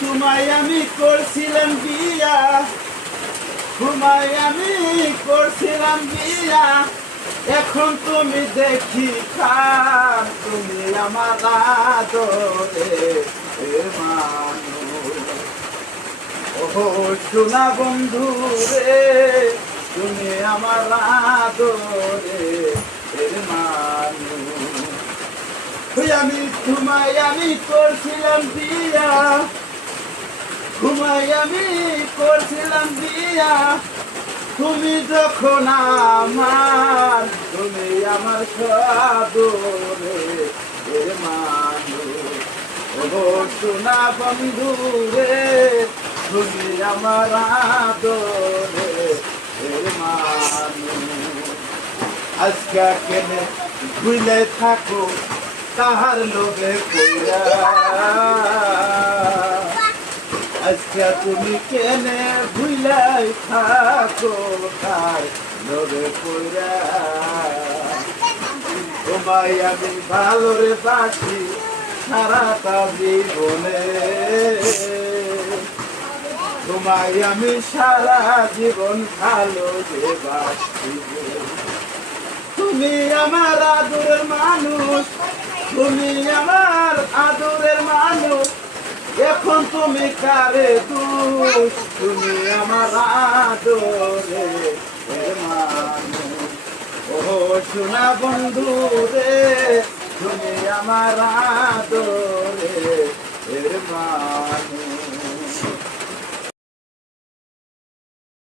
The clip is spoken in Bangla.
তোমায় আমি করছিলাম বিয়া, তোমায় আমি করছিলাম বিয়া, এখন তুমি দেখি খান, তুমি আমার আদরের মানুষ। ওহো সোনা বন্ধু রে, তুমি আমার আদরের মানুষ। আমি তোমায় আমি করছিলাম বিয়া, তোমায় আমি করছিলাম বিয়া, তুমি যখন আমার, তুমি আমার সাদরের মানুষ। ও সোনা বন্ধু রে, তুমি আমার আদরের মানুষ। আজকে কেনে ভুলে থাকো তাহার লোভে কইরা, আজকে তুমি কেনে ভুলাই থাকো তার লোভে কইরা। তোমায় আমি ভালোরে বাসি সারাটা জীবনে, তোমায় আমি সারা জীবন ভালো যে বাসি। তুমি আমার আদরের মানুষ, তুমি আমার আদরের মানুষ, এখন তুমি কারে দোষ, তুমি আমার আদরের মানুষ। ও সোনা বন্ধু রে, তুমি আমার আদরের মানুষ।